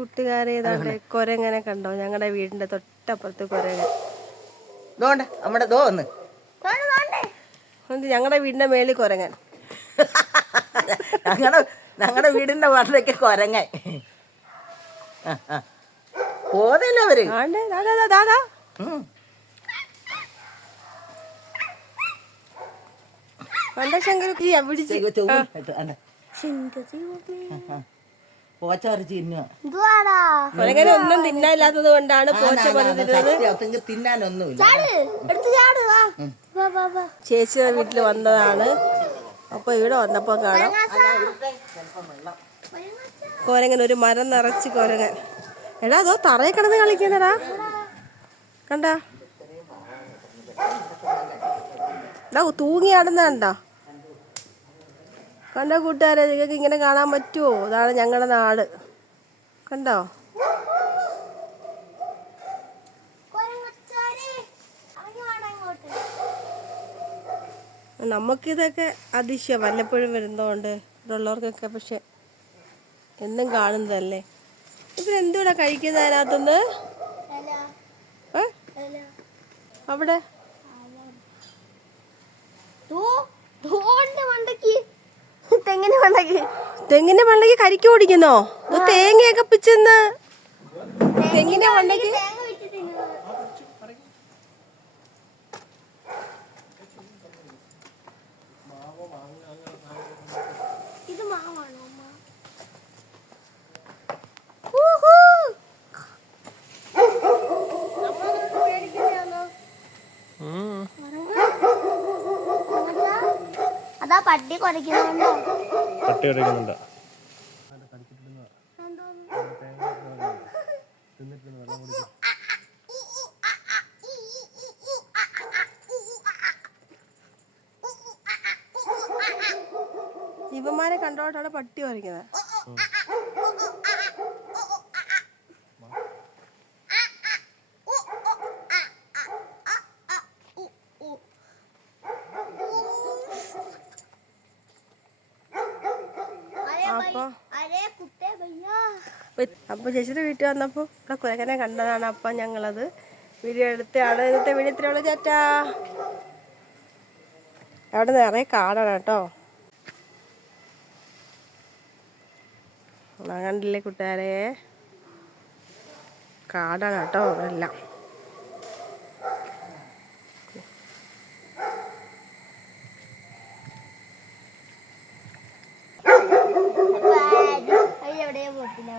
കൂട്ടുകാരെ ഏതാണ്ട് കൊരങ്ങനെ കണ്ടോ? ഞങ്ങളുടെ വീടിന്റെ തൊട്ടപ്പുറത്ത് കൊരങ്ങൻ. നമ്മുടെ ഞങ്ങളുടെ വീടിന്റെ മേളിൽ കൊരങ്ങൻ. ഞങ്ങളുടെ വീടിന്റെ വാട്ടിലേക്ക് കൊരങ്ങൻ പോതല്ലോ അവര്. കൊരങ്ങനെ ഒന്നും തിന്നാനില്ലാത്തത് കൊണ്ടാണ് പോച്ച പറഞ്ഞിരുന്നത്. തിന്നാനൊന്നുമില്ല. ചേച്ചിയുടെ വീട്ടിൽ വന്നതാണ്. അപ്പൊ ഇവിടെ വന്നപ്പോ കാണാം കൊരങ്ങൻ, ഒരു മരം നിറച്ച് കൊരങ്ങൻ. എടാ അതോ തറയിൽ കിടന്ന് കളിക്കുന്നടാ, കണ്ടാ? തൂങ്ങിയാടുന്ന കണ്ടോ? കണ്ടോ കൂട്ടുകാരെ, നിങ്ങൾക്ക് ഇങ്ങനെ കാണാൻ പറ്റുമോ? ഇതാണ് ഞങ്ങളുടെ നാട്, കണ്ടോ? നമുക്കിതൊക്കെ അതിശയം വല്ലപ്പോഴും വരുന്നതുകൊണ്ട് ഇവിടെയുള്ളവർക്കൊക്കെ, പക്ഷെ എന്നും കാണുന്നതല്ലേ. ഇതിനെന്തൂടാ കഴിക്കുന്നത് അതിനകത്തുനിന്ന്? അവിടെ തെങ്ങിന്റെ മണ്ടയ്ക്ക് കരിക്ക് ഓടിക്കുന്നോ? തേങ്ങയൊക്കെ പിച്ചെന്ന് തെങ്ങിന്റെ മണ്ടയ്ക്ക്. ഇത് മാവാണോ? അതാ പട്ടി കുറയ്ക്കുന്നുണ്ടോ? പട്ടി കുറയ്ക്കുന്നുണ്ടോ? ഇവന്മാരെ കണ്ടോട്ടാണ് പട്ടി കുറയ്ക്കുന്നത്. അപ്പൊ ചേച്ചിയുടെ വീട്ടിൽ വന്നപ്പോ ഇവിടെ കുരങ്ങനെ കണ്ടതാണ്. അപ്പൊ ഞങ്ങളത് വീഡിയോ എടുത്താണ്. ഇന്നത്തെ വീഡിയോ ഇത്രയുള്ള ചേട്ടാ. അവിടെ നിറയെ കാടാണ് കേട്ടോ. കണ്ടില്ലേ കൂട്ടുകാരെ, കാടാണ് കേട്ടോ എല്ലാം. എവിടെയാ പോട്ടില്ല.